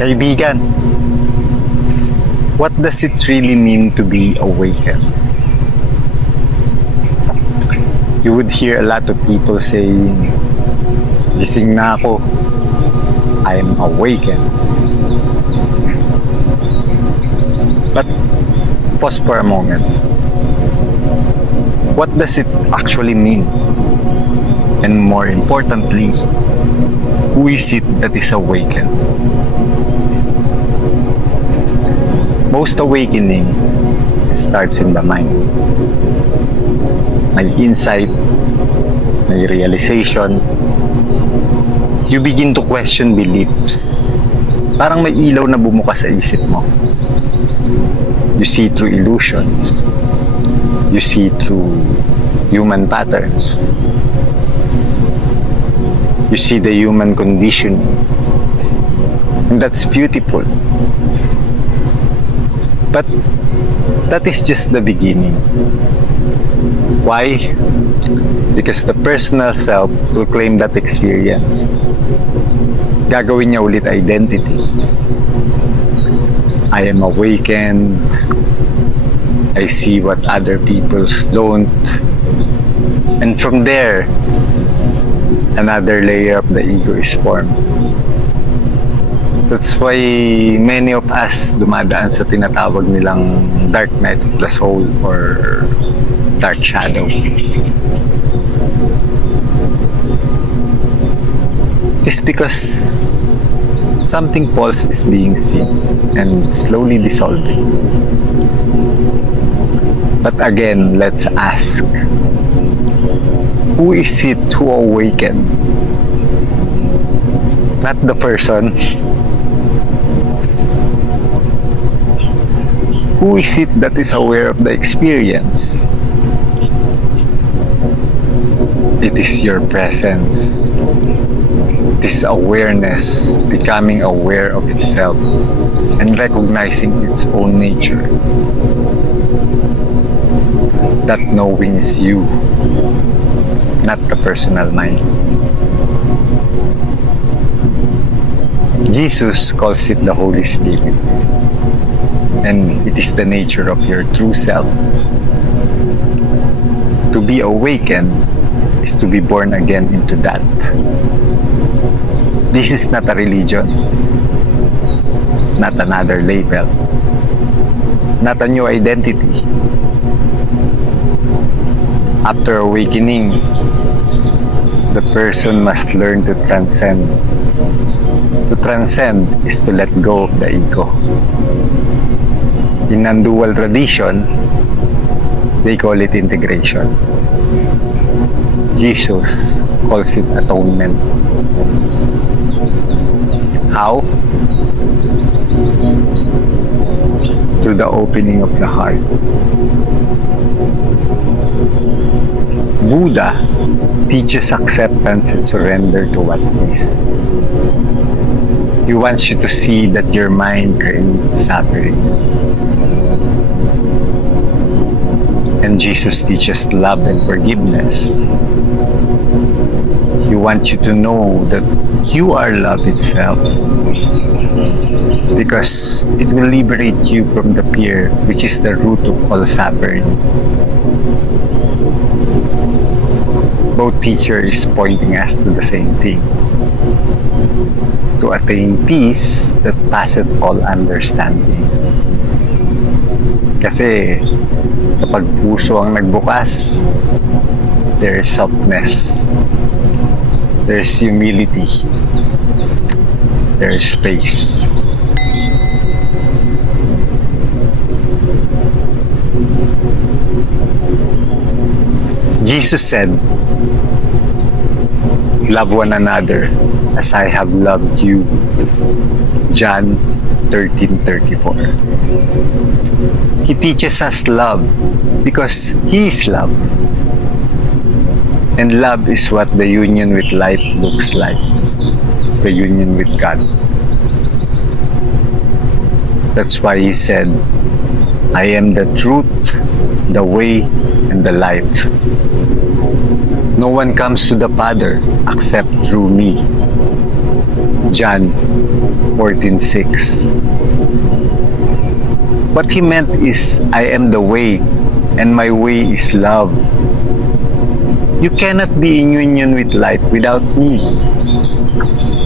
Kaibigan, what does it really mean to be awakened? You would hear a lot of people saying, gising na ako, I am awakened. But pause for a moment. What does it actually mean? And more importantly, who is it that is awakened? Most awakening starts in the mind. May insight, may realization. You begin to question beliefs. Parang may ilaw na bumukas sa isip mo. You see through illusions. You see through human patterns. You see the human condition. And that's beautiful. But that is just the beginning. Why? Because the personal self will claim that experience. Gagawin niya ulit identity. I am awakened. I see what other people don't. And from there, another layer of the ego is formed. That's why many of us dumadaan sa tinatawag nilang dark night of the soul or dark shadow. It's because something false is being seen and slowly dissolving. But again, let's ask, who is it who awakened? Not the person. Who is it that is aware of the experience? It is your presence. It is awareness, becoming aware of itself and recognizing its own nature. That knowing is you, not the personal mind. Jesus calls it the Holy Spirit. And it is the nature of your true self. To be awakened is to be born again into that. This is not a religion, not another label, not a new identity. After awakening, the person must learn to transcend. To transcend is to let go of the ego. In non-dual tradition, they call it integration. Jesus calls it atonement. How? Through the opening of the heart. Buddha teaches acceptance and surrender to what is. He wants you to see that your mind creates suffering. And Jesus teaches love and forgiveness. He wants you to know that you are love itself. Because it will liberate you from the fear, which is the root of all suffering. Both teachers pointing us to the same thing. To attain peace that passeth all understanding. Kasi kapag puso ang nagbukas, there is softness, there is humility, there is space. Jesus said, love one another as I have loved you. John 13:34. He teaches us love because He is love. And love is what the union with life looks like. The union with God. That's why He said, I am the truth, the way, and the life. No one comes to the Father except through me. John 14:6. What he meant is, I am the way, and my way is love. You cannot be in union with light without me,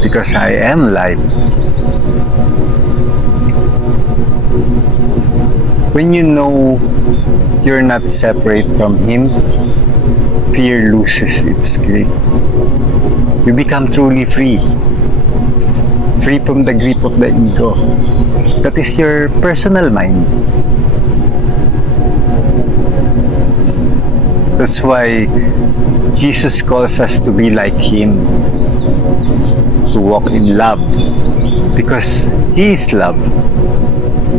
because I am light. When you know you're not separate from him, fear loses its grip. You become truly free. Free from the grip of the ego. That is your personal mind. That's why Jesus calls us to be like him, to walk in love, because he is love.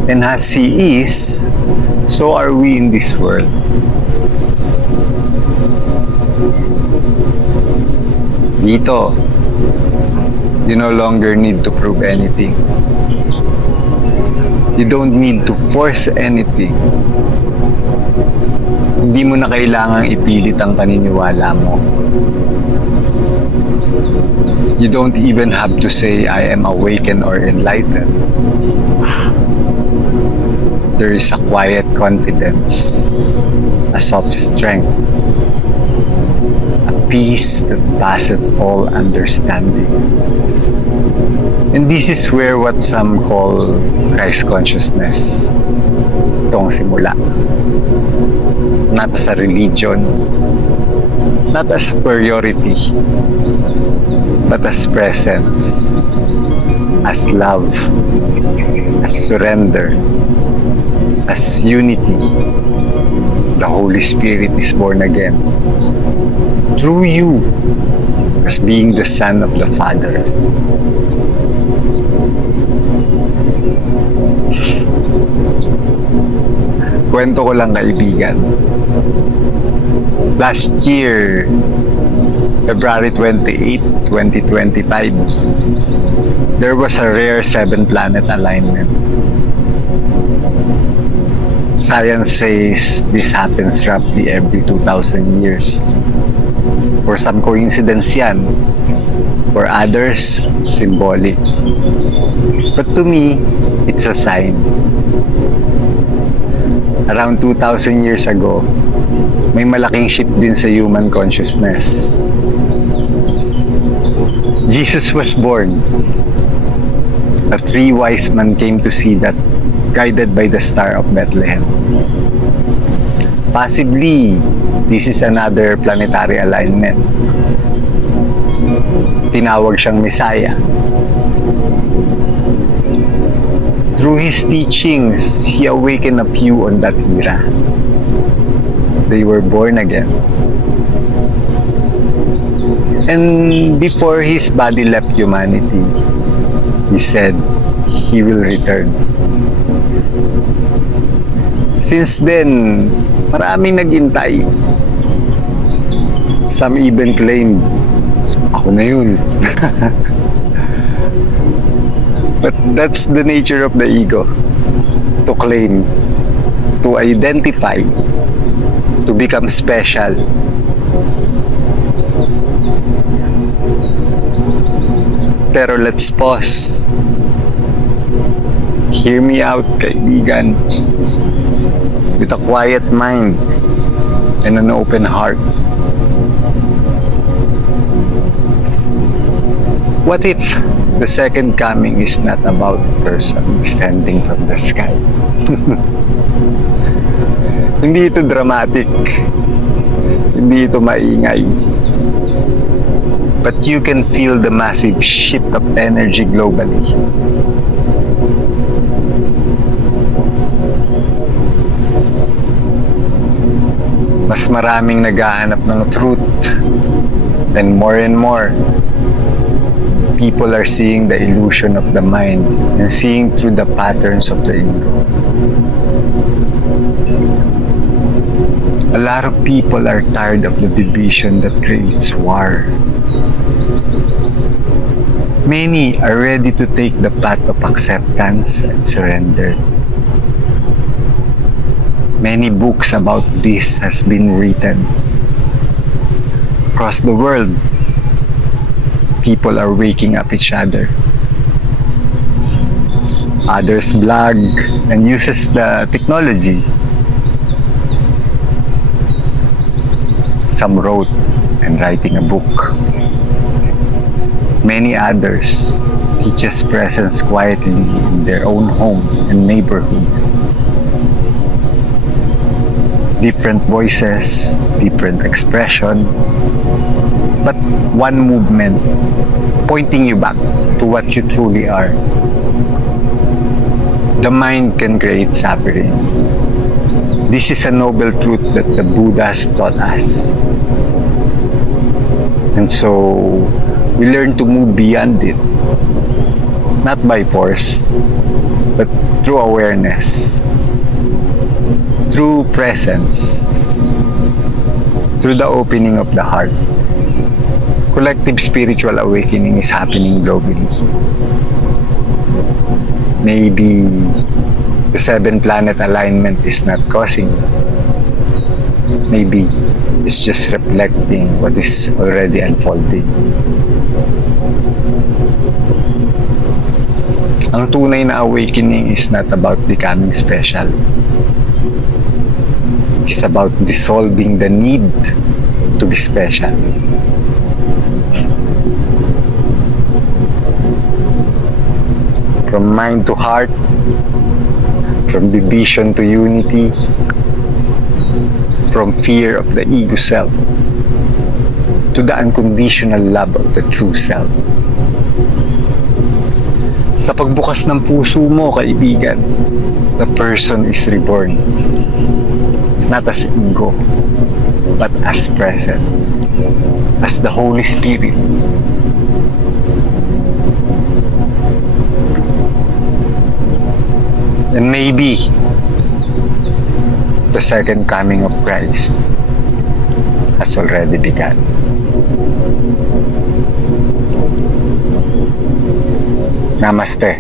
And as he is, so are we in this world. Dito, you no longer need to prove anything. You don't need to force anything. Hindi mo na kailangang ipilit ang paniniwala mo. You don't even have to say, I am awakened or enlightened. There is a quiet confidence, a soft strength, a peace that passeth all understanding. And this is where what some call Christ consciousness itong simula. Not as a religion, not as superiority, but as presence, as love, as surrender, as unity. The Holy Spirit is born again through you as being the Son of the Father. Kwento ko lang, kaibigan. Last year, February 28, 2025, there was a rare 7-planet alignment. Science says this happens roughly every 2,000 years. For some, coincidence yan. For others, symbolic. But to me, it's a sign. Around 2,000 years ago, may malaking shift din sa human consciousness. Jesus was born. The 3 wise men came to see that, guided by the Star of Bethlehem. Possibly, this is another planetary alignment. Tinawag siyang Messiah. Through his teachings, he awakened a few on that era. They were born again. And before his body left humanity, he said he will return. Since then, maraming naghintay. Some even claimed, ako na yun. But that's the nature of the ego. To claim, to identify, to become special. Pero let's pause. Hear me out, kaibigan. With a quiet mind and an open heart. What if the second coming is not about a person descending from the sky? Hindi ito dramatic. Hindi ito maingay. But you can feel the massive shift of energy globally. Mas maraming naghahanap ng truth. And more, people are seeing the illusion of the mind and seeing through the patterns of the ego. A lot of people are tired of the division that creates war. Many are ready to take the path of acceptance and surrender. Many books about this has been written. Across the world, people are waking up each other. Others blog and uses the technology. Some wrote and writing a book. Many others teaches presence quietly in their own home and neighborhoods. Different voices, different expression, but one movement pointing you back to what you truly are. The mind can create suffering. This is a noble truth that the Buddhas taught us. And so, we learn to move beyond it. Not by force, but through awareness. Through presence. Through the opening of the heart. Collective spiritual awakening is happening globally. Maybe the 7-planet alignment is not causing it. Maybe it's just reflecting what is already unfolding. Ang tunay na awakening is not about becoming special. It's about dissolving the need to be special. From mind to heart, from division to unity, from fear of the ego self to the unconditional love of the true self. Sa pagbukas ng puso mo, kaibigan, the person is reborn. Not as ego, but as present, as the Holy Spirit. And maybe the second coming of Christ has already begun. Namaste.